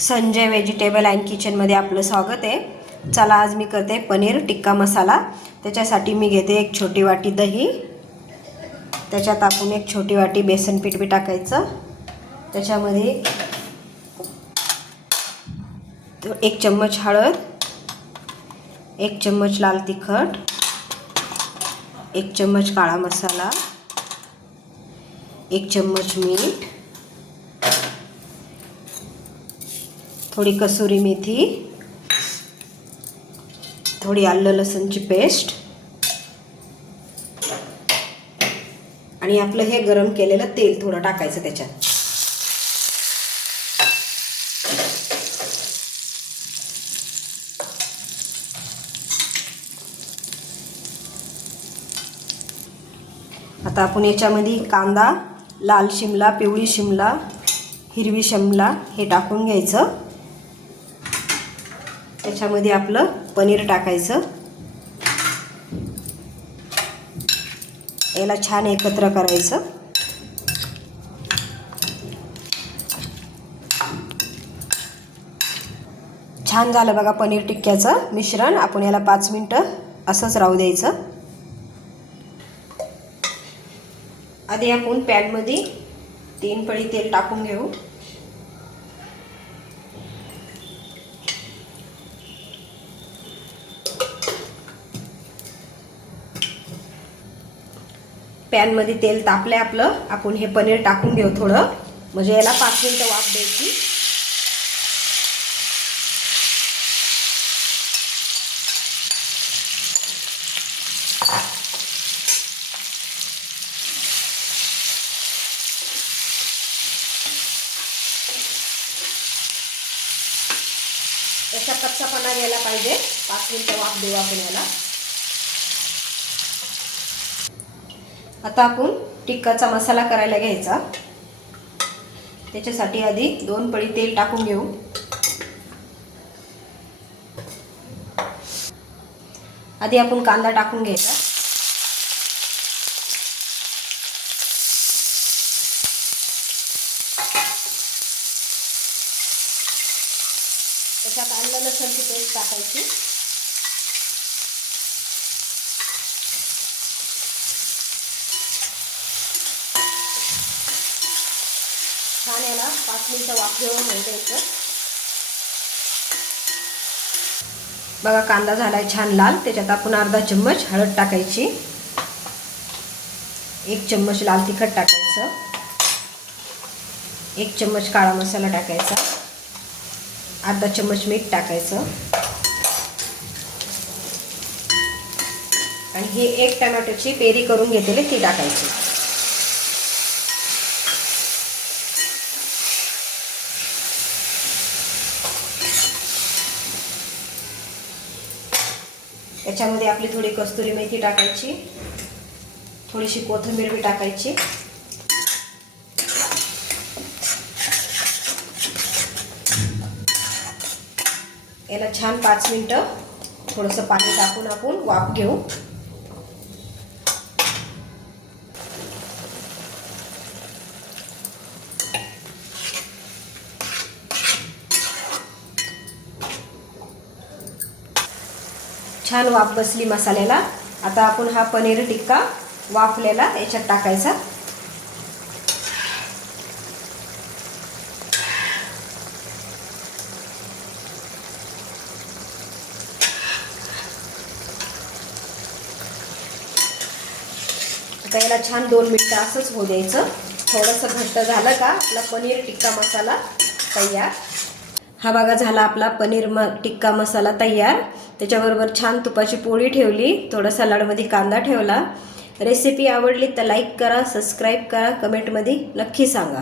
Sanjay vegetable and किचनमध्ये आपलं स्वागत आहे. चला आज मी करते पनीर टिक्का मसाला. त्याच्यासाठी मी घेते एक छोटी वाटी दही, त्याच्यात आपण एक छोटी वाटी बेसन पीठ बी टाकायचं. त्याच्यामध्ये 1 चम्मच हळद, 1 चम्मच लाल तिखट, 1 चम्मच काळा मसाला, 1 चम्मच मीठ, थोड़ी कसुरी मेथी, थोड़ी आलं लसूणची पेस्ट आणि आपलं हे गरम केलेलं तेल थोडं टाकायचं त्याच्यात. आता आपण याच्यामध्ये कांदा, लाल शिमला, पिवळी शिमला, हिरवी शिमला हे टाकून घ्यायचं. त्याच्यामध्ये आपलं पनीर टाकायचं. याला छान एकत्र करायचं. छान झालं बघा पनीर टिक्क्याचं मिश्रण. आपण याला 5 मिनिटं असंच राहू द्यायचं. आधी आपण पॅनमध्ये 3 पळी तेल टाकून घेऊ. पॅनमध्ये तेल तापले आपलं. आपण हे पनीर टाकून घेऊ थोडं, म्हणजे याला 5 मिनिटं वाफ द्यायची. त्याचा कच्चापणा गेला पाहिजे. 5 मिनिटं वाफ देऊ आपण याला. आता आपण टिक्काचा मसाला करायला घ्यायचा. त्याच्यासाठी आधी 2 पळी तेल टाकून घेऊ. आधी आपण कांदा टाकून घ्यायचा. त्याच्यात आलं लसूणची पेस्ट टाकायची. छान याला 5 मिनिटं वाफ घेऊन द्यायचं. बघा कांदा झालाय छान लाल. त्याच्यात आपण अर्धा चम्मच हळद टाकायची, 1 चम्मच लाल तिखट टाकायचं, 1 चम्मच काळा मसाला टाकायचा, अर्धा चम्मच मीठ टाकायचं आणि ही 1 टोमॅटोची पेरी करून घेतलेली ती टाकायची. त्याच्यामध्ये आपली थोडी कस्तुरी मेथी टाकायची, थोडीशी कोथिंबीर बी टाकायची. याला छान 5 मिनिटं थोडंसं पाणी टाकून आपण वाफ घेऊ. छान वाफ बसली मसाल्याला. आता आपण हा पनीर टिक्का वाफलेला याच्यात टाकायचा. आता याला छान 2 मिनिटं असंच होऊ द्यायचं. थोडंसं घट्ट झालं का आपला पनीर टिक्का मसाला तयार. हा बघा झाला आपला पनीर टिक्का मसाला तयार. त्याच्याबरोबर छान तुपाची पोळी ठेवली, थोडा सलाडमध्ये कांदा ठेवला. रेसिपी आवडली तर लाईक करा, सबस्क्राईब करा, कमेंटमध्ये नक्की सांगा.